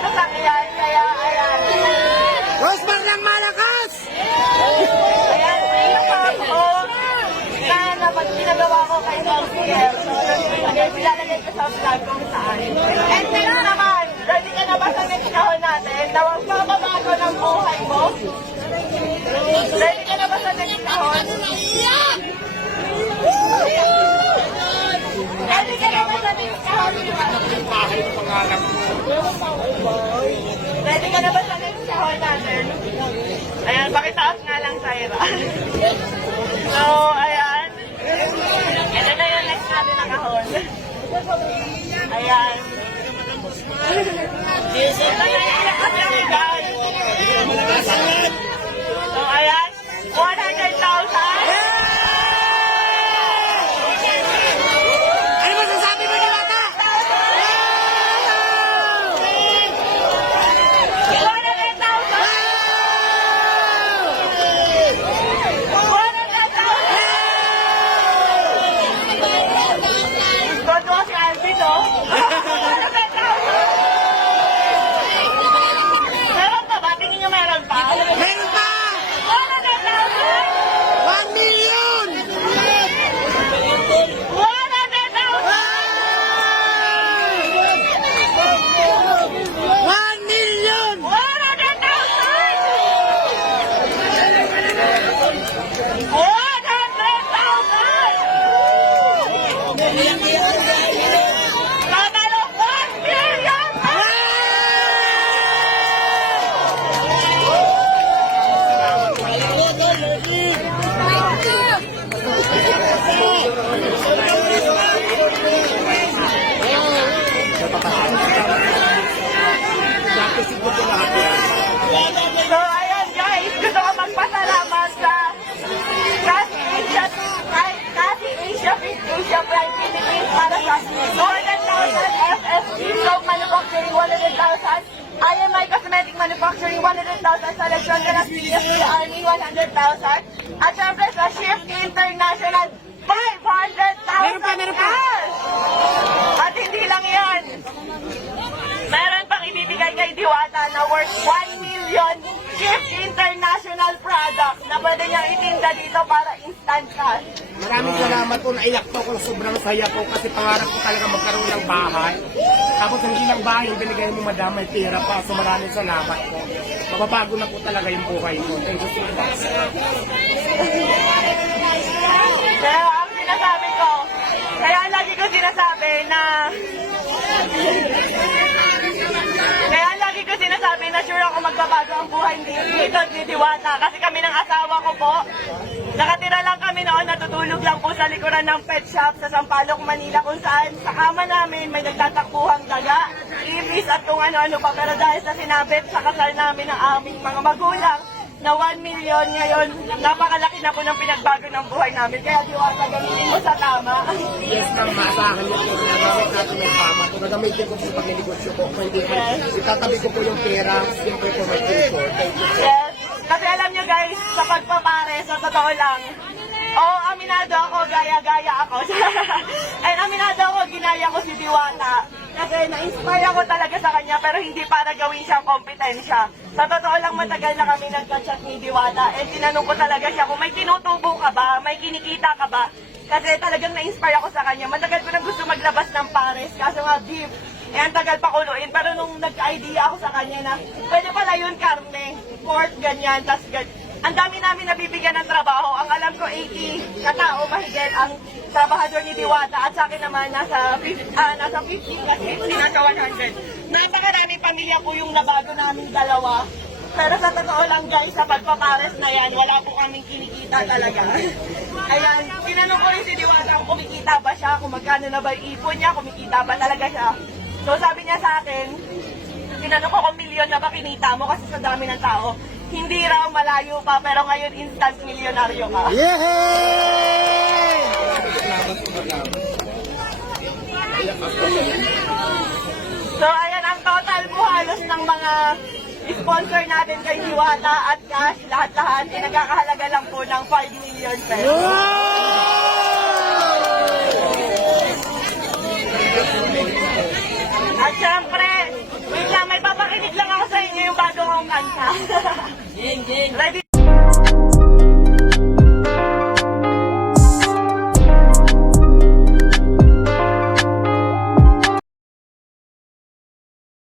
sasakyan, kaya ayan. Rosmar ng Malakas! Ayan, pinapap ko na pag ginagawa ko kay Councilor. So, ilalagay ko sa vlog kung saan. And next naman, ready ka na ba sa next kahon natin na magpapabago ng buhay mo? Ready ka na ba sa next kahon? Ready ka na ba sa next kahon? Ready ka na ba sa next kahon natin? Ayan, pakitaas nga lang, Syra. So, ayan. Ito na yung next natin na kahon. Ayan. Ito na yung next natin na kahon. So, ayan. 100,000. Ano masasabi mo, Diwata? 100,000. Todo si Alvin, no? 100,000. Meron pa ba? Tingin nyo meron pa? Meron pa! 100,000. 1 million! 1 million! So, ayan guys, gusto ko magpasalamat sa Kasi Asia Prime Philippines para sa 200,000 FFG Soap Manufacturing 100,000, IMI Cosmetic Manufacturing 100,000, sa Legion de las Villas sa Army 100,000, at syempre sa Shift International 500,000 Meron pa. cash! At hindi lang yan. Meron pang ibibigay kay Diwata na worth 1 million Shift International product na pwede niyang itinda dito para instant cash. Maraming salamat po, naiyak po ako, sobrang saya po kasi pangarap ko talaga magkaroon ng bahay. Tapos hindi lang bahay, binigay mo madam, may pera pa, so maraming salamat po. Mababago na po talaga yung buhay ko. Thank you so much. Kaya ang sinasabi ko, kaya lagi ko sinasabi na sure ako magbabago ang buhay dito ni Diwata. Kasi kami ng asawa ko po, nakatira lang kami noon, natutulog lang po sa likuran ng pet shop sa Sampaloc, Manila, kung saan sa kama namin may nagtatakbuhang daga, ibis at kung ano-ano pa. Pero dahil sa sinabit sa kasal namin ng aming mga magulang, na 1 million ngayon, napakalaki na po ng pinagbago ng buhay namin. Kaya Diwata, gamitin mo sa tama. Yes, ma'am, maasahan niyo po. Ginagamit natin yung tama. Kung nagamitin ko po sa pag-negosyo ko, kung hindi ko, itatabi ko po yung pera, siyempre po may future. Thank you. Yes. Kasi alam nyo guys, sa pagpapare, sa totoo lang, aminado ako, gaya-gaya ako. And aminado ako, ginaya ko si Diwata. Kasi na-inspire ako talaga sa kanya, pero hindi para gawin siyang kompetensya. Sa totoo lang, matagal na kami nagka-chat ni Diwata. And tinanong ko talaga siya kung may tinutubo ka ba, may kinikita ka ba. Kasi talagang na-inspire ako sa kanya. Matagal ko na gusto maglabas ng pares, kaso nga beef. Eh, ang tagal pa kuluin. Pero nung nagka-idea ako sa kanya na, pwede pala yun karne, pork, ganyan, tas ganyan. Ang dami namin nabibigyan ng trabaho. Ang alam ko, 80 katao mahigit ang trabahador ni Diwata. At sa akin naman, nasa 50 kasi nasa 100. Napakarami pamilya po yung nabago namin dalawa. Pero sa totoo lang guys, sa pagpapares na yan, wala po kaming kinikita talaga. Ayan, tinanong ko rin si Diwata kung kumikita ba siya, kung magkano na ba yung ipon niya, kumikita ba talaga siya. So sabi niya sa akin, tinanong ko kung milyon na ba kinita mo kasi sa dami ng tao. Hindi raw, malayo pa, pero ngayon instant milyonaryo ka. Yay! So ayan ang total po halos ng mga sponsor natin kay Diwata at cash, lahat-lahat, nagkakahalaga lang po ng 5 million pesos. At syempre, wait lang, may papakita bansa. Ready